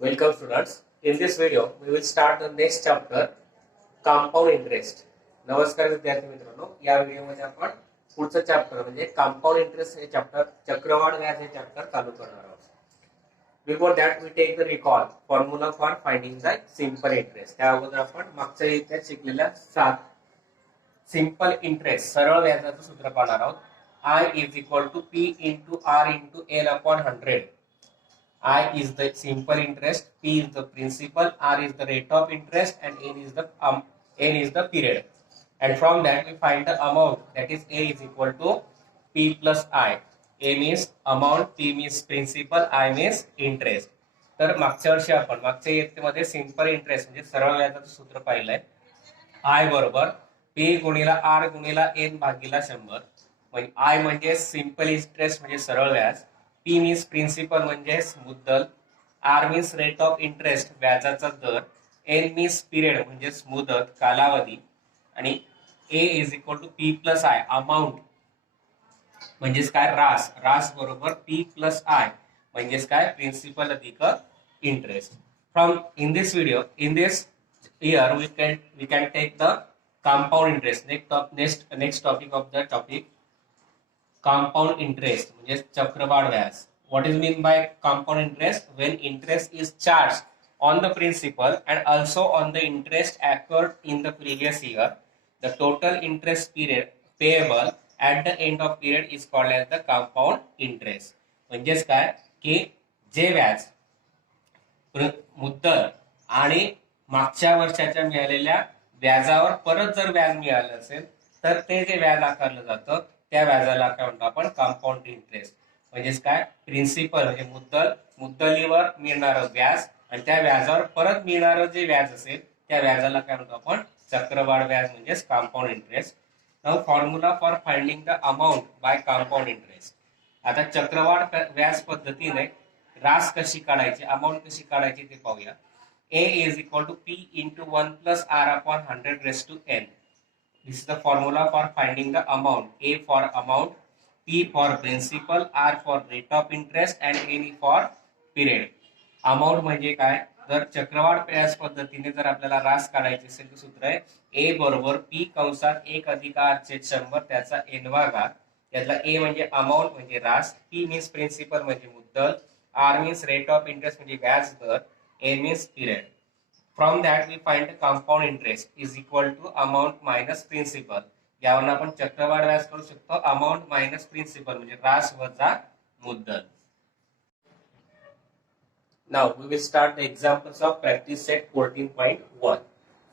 Welcome students. In this video, we will start the next chapter, compound interest. नमस्कार विद्यार्थी मित्रांनो, या व्हिडिओमध्ये आपण पुढचं चॅप्टर म्हणजे कंपाऊंड इंटरेस्ट हे चॅप्टर, चक्रवाढ व्याज हे चॅप्टर चालू करणार आहोत. Before that we take the recall formula for finding the simple interest. त्या अगोदर आपण मागच्या इथे शिकलेल्या 7 सिंपल इंटरेस्ट सरळ व्याजाचं सूत्र पाहणार आहोत. I is equal to P into R into N upon 100. I is the simple interest, P is the principal, R is the rate of interest, and N is the period. And from that we find the amount, that is A is equal to P plus I. A means amount, P means principal, I means interest. तर मागच्या वर्षी आपण मागच्या इयत्तेमध्ये simple interest म्हणजे सरळ व्याजाचं सूत्र पाहिलंय. I बरोबर P गुणिला R गुणिला N भागिला 100. म्हणजे I म्हणजे सिंपल इंटरेस्ट म्हणजे सरळ व्याज, P मीन्स प्रिन्सिपल म्हणजे मुद्दल, R means rate of interest व्याजाचा दर, N मीन्स पिरियड म्हणजे मुदत कालावधी, आणि A is equal to P plus I amount म्हणजेच काय रास बरोबर P प्लस आय म्हणजेच काय प्रिन्सिपल अधिक interest. From in this video in this year we can take the compound interest. Next topic of the topic compound interest म्हणजे चक्रवाढ व्याज. What is mean by compound interest? When interest is charged on the principal and also on the interest accrued in the previous year, the total interest period payable at the end of period is called as the compound interest. म्हणजेच काय की जे व्याज मुद्दल आणि मागच्या वर्षाच्या मिळालेल्या व्याजावर परत जर व्याज मिळालं असेल तर ते जे व्याज आकारलं जातं त्या व्याजाला काय म्हणतो आपण कंपाऊंड इंटरेस्ट. म्हणजेच काय प्रिन्सिपल म्हणजे मुद्दलीवर मिळणारं व्याज आणि त्या व्याजावर परत मिळणारं जे व्याज असेल त्या व्याजाला काय म्हणतो आपण चक्रवाढ व्याज म्हणजेच compound interest. Now formula for finding the amount by compound interest. आता चक्रवाढ व्याज पद्धतीने रास कशी काढायची, अमाऊंट कशी काढायची ते पाहूया. A is equal to P into 1 plus R upon 100 raised to N. This is the formula for finding the amount. A for amount, P for principal, R for rate of interest, and N for period. Amount म्हणजे काय, जर चक्रवाढ व्याज पद्धतीने जर आपल्याला रास काढायची असेल तर सूत्र आहे A बरोबर P कंसात 1 अधिक R छेद 100 त्याचा N वा घात. यातला A म्हणजे अमाऊंट म्हणजे रास, P मीन्स प्रिन्सिपल म्हणजे मुद्दल, R means rate of interest म्हणजे व्याज दर, N means period. From that we find the compound interest is equal to amount minus principal. यावरून आपण चक्रवाढ व्याज करू शकतो अमाऊंट मायनस प्रिन्सिपल म्हणजे रास वजा मुद्दल. Now we will start the examples of practice set 14.1.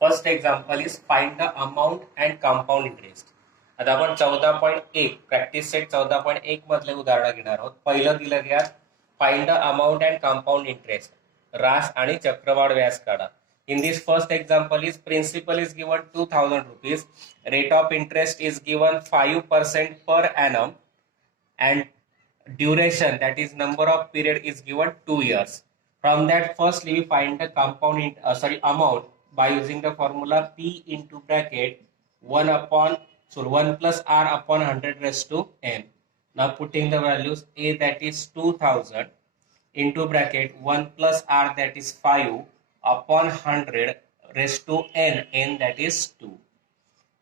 First example is find the amount and compound interest. आता आपण 14.1 प्रॅक्टिस सेट 14.1 मधले उदाहरण घेणार आहोत. पहिलं दिलं गया find the amount and compound interest, रास आणि चक्रवाढ व्याज काढा. In this first example is principal is given 2000 rupees, rate of interest is given 5% per annum, and duration, that is number of period, is given 2 years. From that firstly we find the amount by using the formula P into bracket 1 plus R upon 100 raised to N. Now putting the values, A that is 2000 into bracket 1 plus R that is 5 upon 100 raised to N that is 2.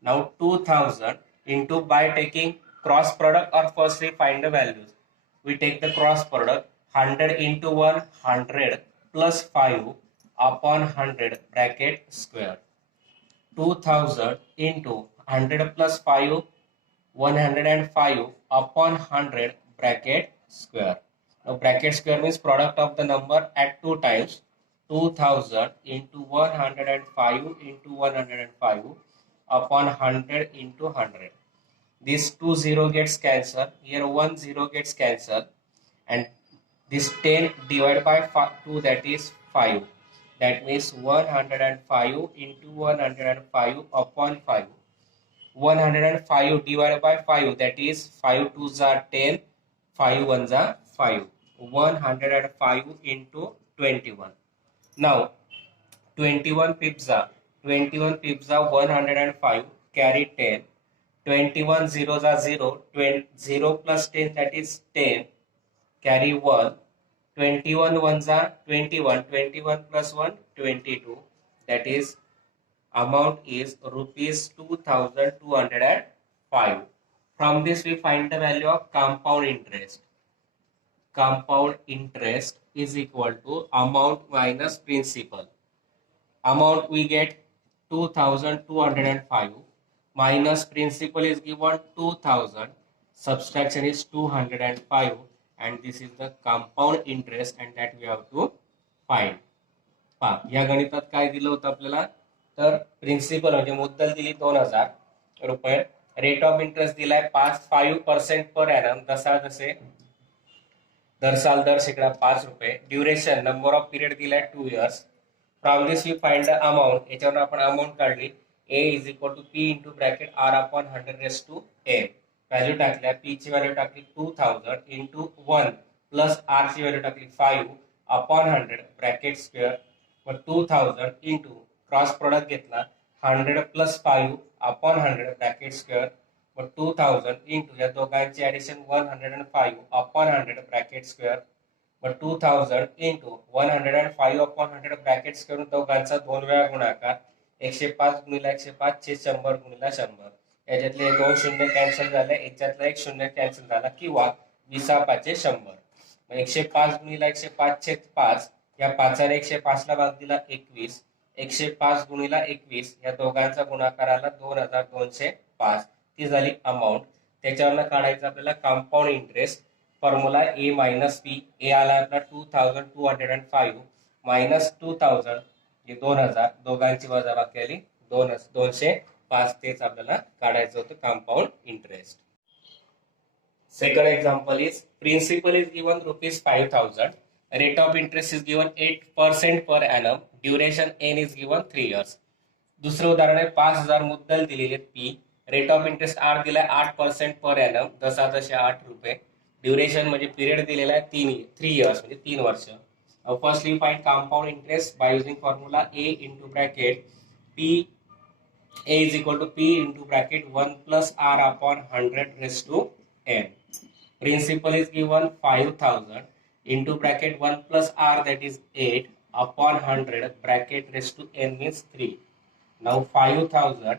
Now 2000 into, by taking cross product or firstly find the values. We take the cross product, 100 into 1 100 plus 5 upon 100 bracket square. 2000 into 100 plus 5 105 upon 100 bracket square. Now bracket square means product of the number at 2 times. 2000 into 105 into 105 upon 100 into 100. This 2 0 gets cancelled. Here 1 0 gets cancelled. And this 10 divided by 2 that is 5. That means 105 into 105 upon 5. 105 divided by 5 that is 5 2s are 10, 5 1s are 5. 105 into 21. Now 21 pips are 105, carry 10, 21 zeros are 0, 0 plus 10 that is 10, carry 1, 21 ones are 21, 21 plus 1 22, that is amount is rupees 2205. From this we find the value of compound interest. Compound interest is equal to amount minus principal. Amount we get 2205 minus principal is given 2000, subtraction is 205, and this is the compound interest and that we have to find. पहा या गणितात काय दिलं होतं आपल्याला, तर principal म्हणजे मुद्दल दिली 2000 रुपये, रेट ऑफ इंटरेस्ट दिलाय 5% पर एनम, जसा जसे दर साल दर शेकडा 5 रुपये, ड्युरेशन नंबर ऑफ पिरियड दिलाय 2 years. From this we find the amount, याच्यावर आपण अमाउंट काढली, A is equal to P into bracket R upon 100 value टाकल्या, पी ची व्हॅल्यू टाकली 2000 इंटू 1 प्लस आर ची व्हॅल्यू टाकली 5 अपॉन 100 ब्रॅकेट स्क्वेअर, मग 2000 इंटू क्रॉस प्रोडक्ट घेतला 100 प्लस 5 अपॉन 100 ब्रॅकेट स्क्वेअर, मग 2000 इंटू या दोघांची ऍडिशन 105 अपॉन 100 ब्रॅकेट स्क्वेअर, मग 2000 इंटू 105 अपॉन 100 ब्रॅकेट्स करून दोघांचा 2 वेळा गुणाकार, 105 गुणिला 105 चे 100 गुणिला 100, याच्यातले 2 शून्य कॅन्सल झाले, याच्यातला 1 शून्य कॅन्सल झाला, किंवा 20 100. मग 105 गुणिला 105 चे 5, या 5 ने 105 ला भाग दिला 21, 105 गुणिला 21 या दोघांचा गुणाकार आला 2205, ती झाली अमाऊंट. त्याच्यावरनं काढायचं आपल्याला कंपाऊंड इंटरेस्ट. फॉर्म्युला ए मायनस पी, ए आला आपला 2205 मायनस 2000 हे 2000, दोघांची वजाबाकी आली 205, तेच आपल्याला काढायचं होतं compound interest. Second example is principal is given rupees 5000, rate of interest is given 8% per annum, duration N is given 3 years. दुसरं उदाहरण आहे 5000 मुद्दल दिलेले पी, रेट ऑफ इंटरेस्ट आर दिलाय 8% पर एनम, जसा जसे 8 रुपये, ड्युरेशन म्हणजे पिरियड दिलेला आहे 3 years म्हणजे 3 वर्ष. Firstly find compound interest by using formula A into bracket P, A is equal to P into bracket 1 plus R upon 100 principal is given 5000 into bracket 1 plus r, that is 8 upon 100 bracket raised to n means 3. Now 5000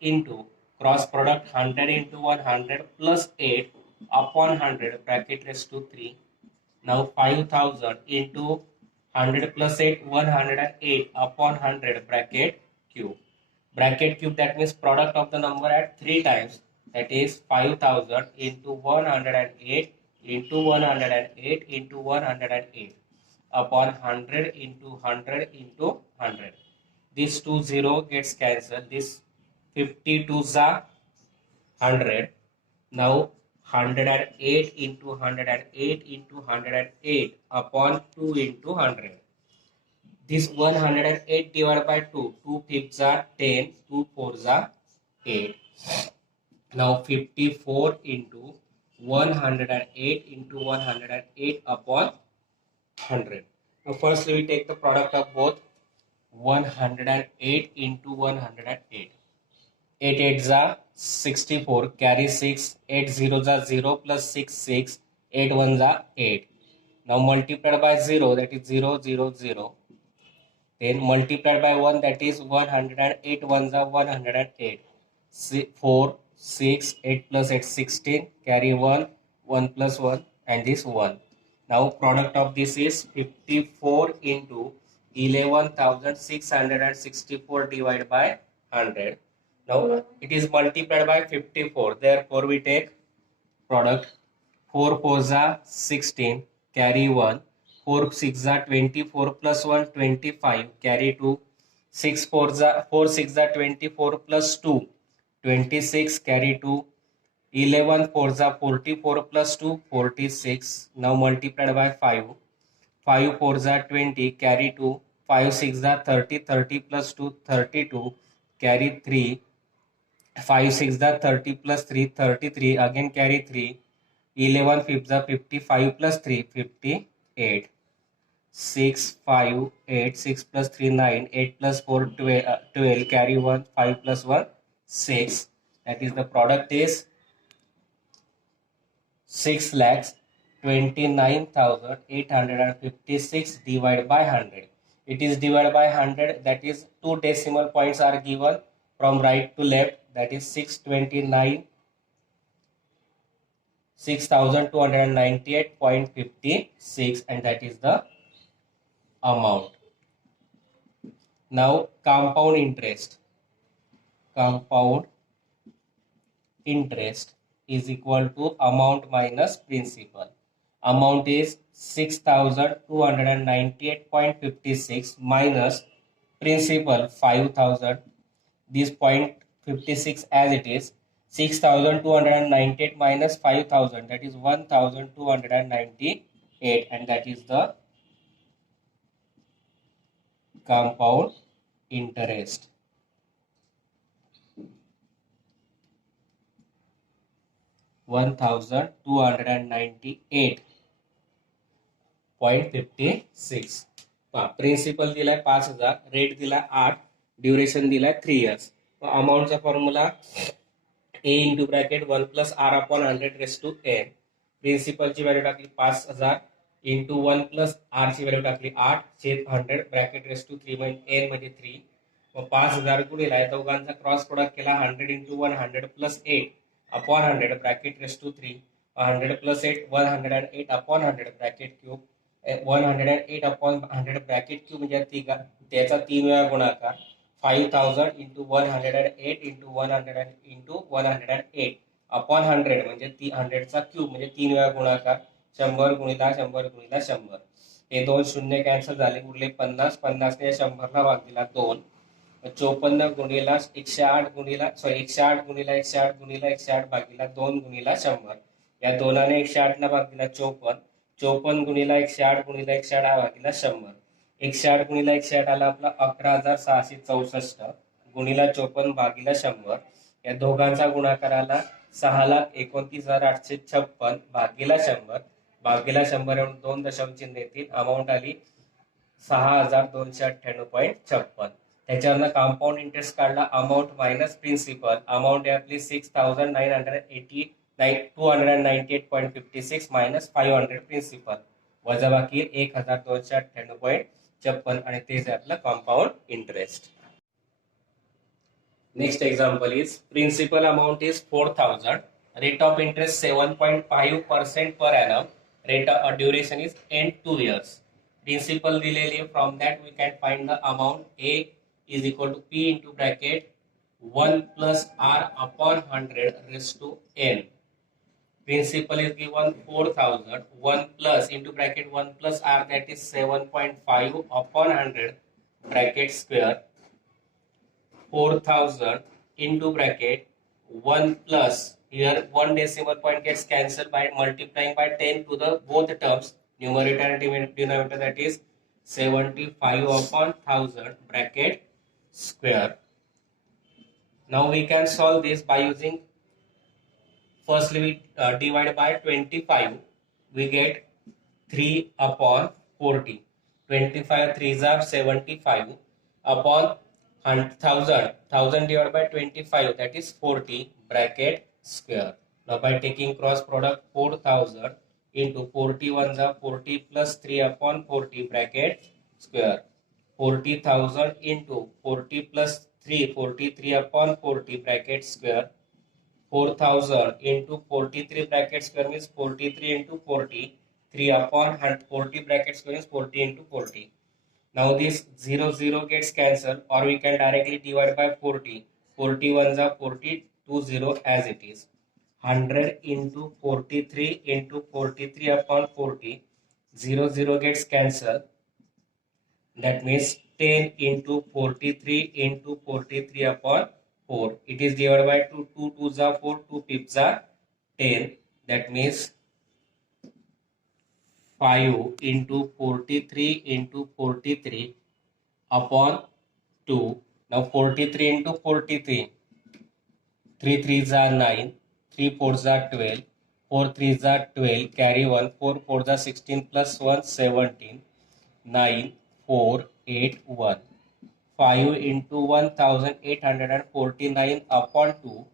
into cross product 100 into 100 plus 8 upon 100 bracket raised to 3. Now 5000 into 100 plus 8 108 upon 100 bracket cube. Bracket cube, that means product of the number at 3 times, that is 5000 into 108 into 108 into 108 upon 100 into 100 into 100. This 20 gets cancelled. This 52 is 100. Now 108 into 108 into 108 upon 2 into 100. This 108 divided by 2. 2 fifths are 10. 2 fours are 8. Now 54 into 108 into 108 upon 100. Now firstly we take the product of both. 108 into 108. 8 8s are 64. Carry 6. 8 zeros are 0 plus 6 6. 8 ones are 8. Now multiplied by 0, that is 0 0 0. Then multiplied by 1, that is 108 ones are 108. 4 6, 8 plus 8 16, carry 1, 1 plus 1, and this 1. Now product of this is 54 into 11,664 divided by 100. Now it is multiplied by 54, therefore we take product. 4 4s are 16, carry 1, 4 6 are 24 plus 1 25, carry 2, 6 4s are 4 6 are 24 plus 2 26, carry 2, 11 4s are 44 plus 2 46. Now multiplied by 5, 5 4s are 20, carry 2, 5 6 are 30, 30 plus 2 32, carry 3, 5 6 are 30 plus 3 33, again carry 3, 11 fifths are 55 plus 3 58, 6 5 8, 6 plus 3 9, 8 plus 4 12, carry 1, 5 plus 1 6. That is the product is 6,29,856 divided by 100. It is divided by 100, that is 2 decimal points are given from right to left, that is 629 6,298.56, and that is the amount. Now compound interest. Compound interest is equal to amount minus principal. Amount is 6,298.56 minus principal 5,000. This 0.56 as it is. 6,298 minus 5,000, that is 1,298, and that is the compound interest. $1,298.56. Principal दिलाय 5,000, rate दिला 8, duration दिलाय 3 years. अमाऊंटचा formula A into bracket 1 plus R upon 100 raise to N. प्रिन्सिपलची value टाकली 5,000 into 1 plus R ची value टाकली 8 छेद 100 bracket raise to 3 म्हणजे एन म्हणजे 3. मग 5,000 गुणिला आहे दोघांचा क्रॉस प्रोडक्ट केला 100 into 100 plus 8 upon 100 bracket raised to 3. 100 plus 8 108 upon 100 bracket cube. 108 upon 100 bracket cube म्हणजे त्याचा 3 वेळा गुणाकार. 5,000 into 108 into 100 into 108 upon 100 म्हणजे 100 चा क्यूब म्हणजे 3 वेळा गुणाकार. 100 गुणिला 100 गुणिला 100. हे दोन शून्य कॅन्सल झाले, उरले 50. 50 ने 100 ला भाग दिला 2. 54 गुणिला 108 गुणिला 108 गुणिला 108 गुणिला 108 भागिला 2 गुणिला 100. या दोनाने 108 ला भाग दिला 54. 54 गुणिला 108 गुणिला 108 भागिला 100. 108 गुणिला 108 आला आपला 11,664 गुणिला 54 भागिला 100. या दोघांचा गुणाकार आला 6,29,856 भागिला 100. भागिला 100 येऊन 2 दशम चिन्ह येतील. अमाऊंट आली 6,298.56. त्याच्यावरनं कंपाऊंड इंटरेस्ट काढला, अमाऊंट मायनस प्रिन्सिपल. अमाऊंट आहे आपली 6,298.56 मायनस 500 प्रिन्सिपल वजा बाकी 1,298.56 आणि तेच आहे आपलं compound interest. Next example is principal amount is 4,000, rate of interest 7.5% per annum, rate of duration is and 2 years. Principal दिलेली, from that we can find the amount. A is equal to P into bracket 1 plus R upon 100 raised to N. Principal is given 4,000. 1 plus into bracket 1 plus R, that is 7.5 upon 100 bracket square. 4,000 into bracket 1 plus, here 1 decimal point gets cancelled by multiplying by 10 to the both terms, numerator and denominator, that is 75 upon 1000 bracket square. Now we can solve this by using, firstly we divide by 25, we get 3 upon 40. 25 3s are 75 upon 1000. 1000 divided by 25, that is 40 bracket square. Now by taking cross product, 4,000 into 40 ones are 40 plus 3 upon 40 bracket square. 40,000 into 40 plus 3, 43 upon 40 bracket square. 4,000 into 43 bracket square means 43 into 40. 3 upon 40 bracket square is 40 into 40. Now this 0 0 gets cancelled, or we can directly divide by 40. 40 ones are 40, 2 0 as it is. 100 into 43 into 43 upon 40. 0 0 gets cancelled. That means 10 into 43 into 43 upon 4. It is divided by 2. 2 2s are 4, 2 5s are 10. That means 5 into 43 into 43 upon 2. Now 43 into 43. 3 3s are 9. 3 4s are 12. 4 3s are 12. Carry 1. 4 4s are 16 plus 1 17. 9 4 8 1. 5 into 1,849 upon 2.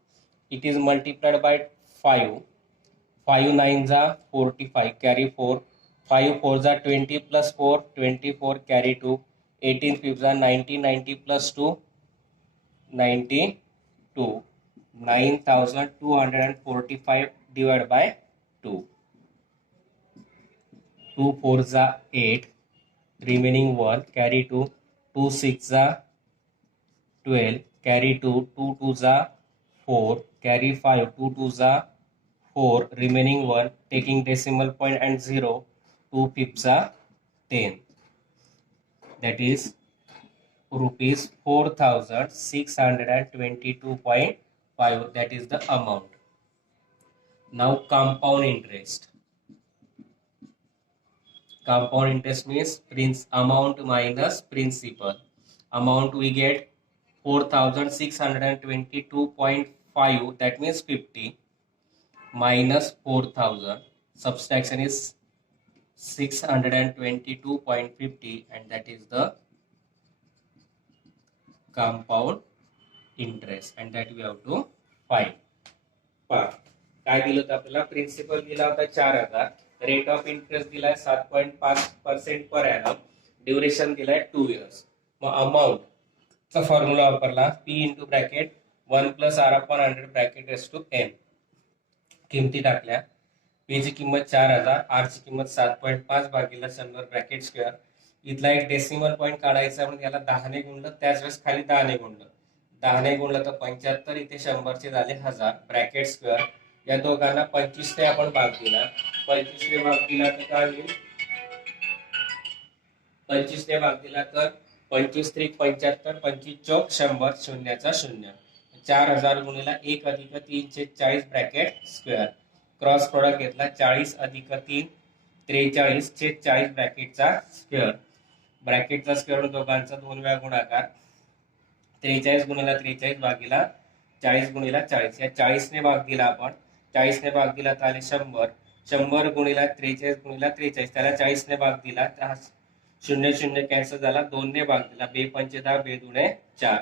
It is multiplied by 5. 5 9 जा 45 carry 4, 5 4 जा 20 plus 4 24 carry 2, 18 5 जा 90 90 plus 2 92, 9245 divided by 2, 2 4 जा 8 remaining 1 carry 2, 2 6 जा 12 carry 2, 2 2 जा 4 carry 5, 2 2 जा 4 remaining 1 taking decimal point and 0, 2 fifths are 10, that is rupees 4622.5, that is the amount. Now compound interest. Compound interest means amount minus principal. Amount we get 4622.5, that means 50, minus 4000, subtraction is 622.50, and that is the compound interest, and that we have to find. काय दिलं होतं आपल्याला? Principal दिला होता 4000, rate of interest दिलाय 7.5% per annum, duration दिलाय 2 years. मग amount चा फॉर्म्युला वापरला, P into bracket 1 plus R upon 100 bracket raise to n. किमती टाकल्या. P ची किंमत 4000, R ची किंमत 7.5 भागिले 100 ब्रॅकेट स्क्वेअर. इथला एक डेसिमल पॉईंट काढायचा म्हणजे याला 10 ने गुणलं, त्याच वेळेस खाली 10 ने गुणलं. 10 ने गुणलं तर 75, इथे 100 चे झाले 1000 ब्रॅकेट स्क्वेअर. या दोघांना 25 ने आपण भाग दिला. 25 ने भाग दिला तर काय होईल? 25 ने भाग दिला तर 25 त्रिक 75, 25 चौक 100, शून्याचा 0. 4000 गुणिला 1 अधिक 340 ब्रॅकेट स्क्वेअर. क्रॉस प्रोडक्ट घेतला, 40 अधिक 3 43/40 ब्रॅकेटचा स्क्वेअर. ब्रॅकेटचा स्क्वेअर दोघांचा 2 वेळा गुणाकार. 43 गुणिला 43 भागिला 40 गुणिला 40. या 40 ने भाग दिला आपण. 40 ने भाग दिला तर आले 100. 100 गुणिला 43 गुणिला 43, त्याला 40 ने भाग दिला, 0 0 कॅन्सल झाला. 2 ने भाग दिला, 2 पंचे 10, 2 दुणे 4.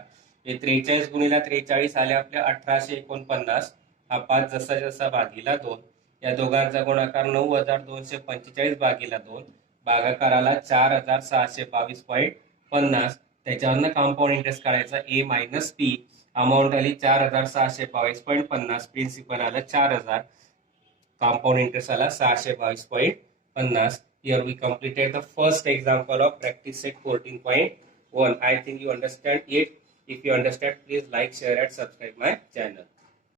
हे 43 गुणिला 43 आले आपले 1849. हा 5 जसा जसा भागिला 2. या दोघांचा गुणाकार 9245 भागिला 2. भागाकाराला 4622.50. त्याच्यावरनं कंपाऊंड इंटरेस्ट काढायचा, ए मायनस पी. अमाऊंट आली 4622.50, प्रिन्सिपल आला 4000, compound interest आला 622.50. Here we completed the first example of practice set 14.1. I think you understand it. If you understand, please like, share and subscribe my channel.